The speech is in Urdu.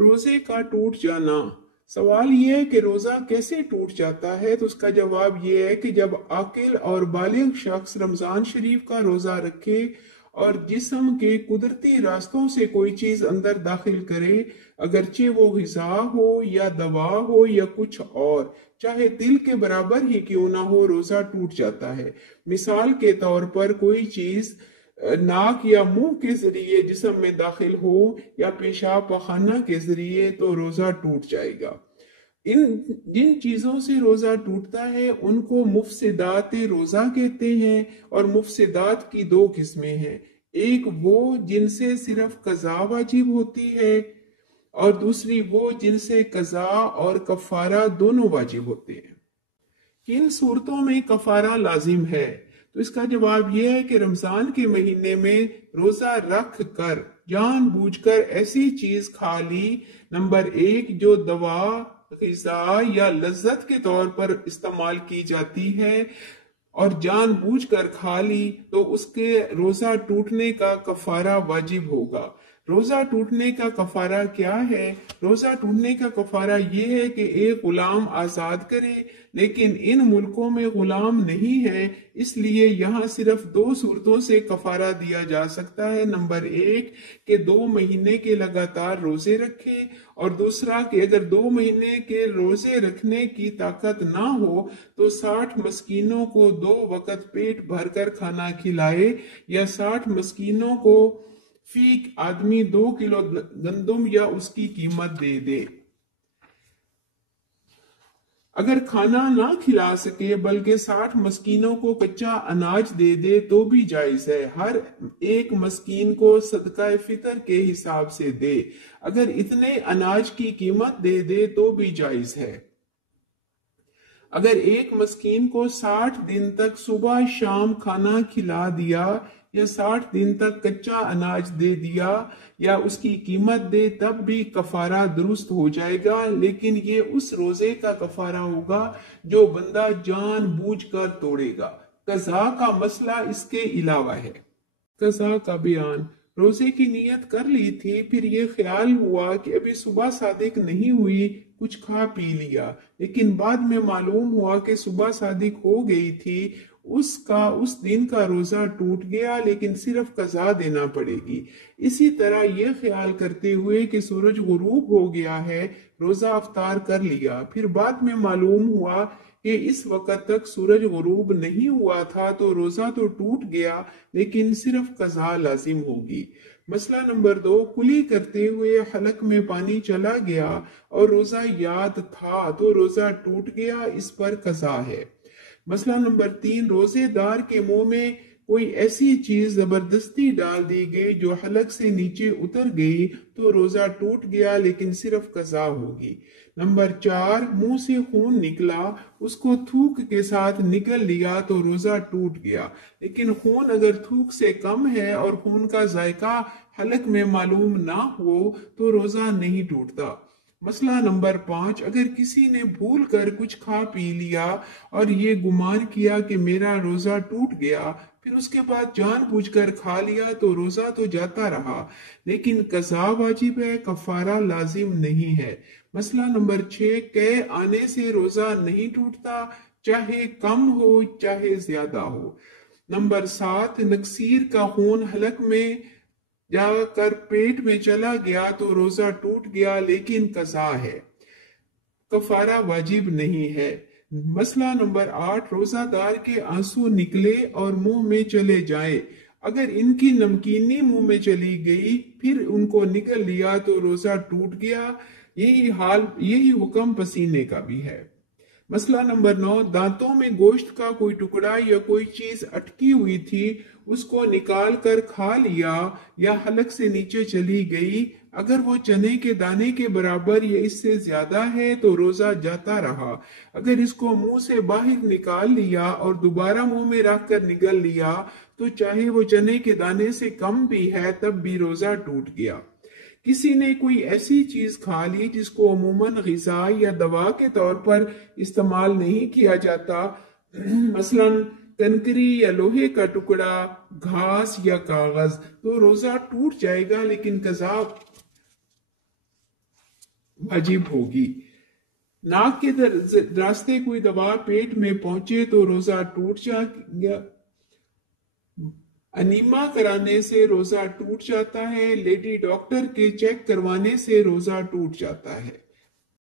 روزے کا ٹوٹ جانا۔ سوال یہ ہے کہ روزہ کیسے ٹوٹ جاتا ہے، تو اس کا جواب یہ ہے کہ جب عاقل اور بالغ شخص رمضان شریف کا روزہ رکھے اور جسم کے قدرتی راستوں سے کوئی چیز اندر داخل کرے، اگرچہ وہ غذا ہو یا دوا ہو یا کچھ اور، چاہے دل کے برابر ہی کیوں نہ ہو، روزہ ٹوٹ جاتا ہے۔ مثال کے طور پر کوئی چیز ناک یا منہ کے ذریعے جسم میں داخل ہو یا پیشاب پخانہ کے ذریعے، تو روزہ ٹوٹ جائے گا۔ جن چیزوں سے روزہ ٹوٹتا ہے ان کو مفسدات روزہ کہتے ہیں، اور مفسدات کی دو قسمیں ہیں، ایک وہ جن سے صرف قضا واجب ہوتی ہے، اور دوسری وہ جن سے قضا اور کفارہ دونوں واجب ہوتے ہیں۔ کن صورتوں میں کفارہ لازم ہے؟ تو اس کا جواب یہ ہے کہ رمضان کے مہینے میں روزہ رکھ کر جان بوجھ کر ایسی چیز کھا لی، نمبر ایک جو دوا، غذا یا لذت کے طور پر استعمال کی جاتی ہے، اور جان بوجھ کر کھا لی، تو اس کے روزہ ٹوٹنے کا کفارہ واجب ہوگا۔ روزہ ٹوٹنے کا کفارہ کیا ہے؟ روزہ ٹوٹنے کا کفارہ یہ ہے کہ ایک غلام آزاد کرے، لیکن ان ملکوں میں غلام نہیں ہے، اس لیے یہاں صرف دو صورتوں سے کفارہ دیا جا سکتا ہے، نمبر ایک کہ 2 مہینے کے لگاتار روزے رکھے، اور دوسرا کہ اگر 2 مہینے کے روزے رکھنے کی طاقت نہ ہو تو 60 مسکینوں کو 2 وقت پیٹ بھر کر کھانا کھلائے، یا 60 مسکینوں کو فی آدمی 2 کلو گندم یا اس کی قیمت دے دے۔ اگر کھانا نہ کھلا سکے بلکہ 60 مسکینوں کو کچا اناج دے دے تو بھی جائز ہے، ہر ایک مسکین کو صدقہ فطر کے حساب سے دے، اگر اتنے اناج کی قیمت دے دے تو بھی جائز ہے۔ اگر ایک مسکین کو 60 دن تک صبح شام کھانا کھلا دیا، یا 60 دن تک کچا اناج دے دیا یا اس کی قیمت دے، تب بھی کفارہ درست ہو جائے گا، لیکن یہ اس روزے کا کفارہ ہوگا جو بندہ جان بوجھ کر توڑے گا۔ قضا کا مسئلہ اس کے علاوہ ہے۔ قضا کا بیان: روزے کی نیت کر لی تھی، پھر یہ خیال ہوا کہ ابھی صبح صادق نہیں ہوئی، کچھ کھا پی لیا، لیکن بعد میں معلوم ہوا کہ صبح صادق ہو گئی تھی، اس دن کا روزہ ٹوٹ گیا، لیکن صرف قضا دینا پڑے گی۔ اسی طرح یہ خیال کرتے ہوئے کہ سورج غروب ہو گیا ہے، روزہ افطار کر لیا، پھر بعد میں معلوم ہوا کہ اس وقت تک سورج غروب نہیں ہوا تھا، تو روزہ تو ٹوٹ گیا لیکن صرف قضا لازم ہوگی۔ مسئلہ نمبر 2، کلی کرتے ہوئے حلق میں پانی چلا گیا اور روزہ یاد تھا تو روزہ ٹوٹ گیا، اس پر قضا ہے۔ مسئلہ نمبر 3، روزے دار کے منہ میں کوئی ایسی چیز زبردستی ڈال دی گئی جو حلق سے نیچے اتر گئی تو روزہ ٹوٹ گیا لیکن صرف قضا ہوگی۔ نمبر 4، منہ سے خون نکلا، اس کو تھوک کے ساتھ نکل لیا تو روزہ ٹوٹ گیا، لیکن خون اگر تھوک سے کم ہے اور خون کا ذائقہ حلق میں معلوم نہ ہو تو روزہ نہیں ٹوٹتا۔ مسئلہ نمبر 5، اگر کسی نے بھول کر کچھ کھا پی لیا اور یہ گمان کیا کہ میرا روزہ ٹوٹ گیا، پھر اس کے بعد جان بوجھ کر کھا لیا تو روزہ تو جاتا رہا، لیکن قضا واجب ہے، کفارہ لازم نہیں ہے۔ مسئلہ نمبر 6، قے آنے سے روزہ نہیں ٹوٹتا، چاہے کم ہو چاہے زیادہ ہو۔ نمبر 7، نکسیر کا خون حلق میں جا کر پیٹ میں چلا گیا تو روزہ ٹوٹ گیا لیکن قضا ہے، کفارہ واجب نہیں ہے۔ مسئلہ نمبر 8، روزہ دار کے آنسو نکلے اور منہ میں چلے جائیں، اگر ان کی نمکینی منہ میں چلی گئی پھر ان کو نکل لیا تو روزہ ٹوٹ گیا، یہی حکم پسینے کا بھی ہے۔ مسئلہ نمبر 9، دانتوں میں گوشت کا کوئی ٹکڑا یا کوئی چیز اٹکی ہوئی تھی، اس کو نکال کر کھا لیا یا حلق سے نیچے چلی گئی، اگر وہ چنے کے دانے کے برابر یا اس سے زیادہ ہے تو روزہ جاتا رہا، اگر اس کو منہ سے باہر نکال لیا اور دوبارہ منہ میں رکھ کر نگل لیا تو چاہے وہ چنے کے دانے سے کم بھی ہے تب بھی روزہ ٹوٹ گیا۔ کسی نے کوئی ایسی چیز کھا لی جس کو عموماً غذا یا دوا کے طور پر استعمال نہیں کیا جاتا، مثلاً کنکری یا لوہے کا ٹکڑا، گھاس یا کاغذ، تو روزہ ٹوٹ جائے گا لیکن قضا واجب ہوگی۔ ناک کے راستے کوئی دوا پیٹ میں پہنچے تو روزہ ٹوٹ جائے گا۔ انیما کرانے سے روزہ ٹوٹ جاتا ہے۔ لیڈی ڈاکٹر کے چیک کروانے سے روزہ ٹوٹ جاتا ہے۔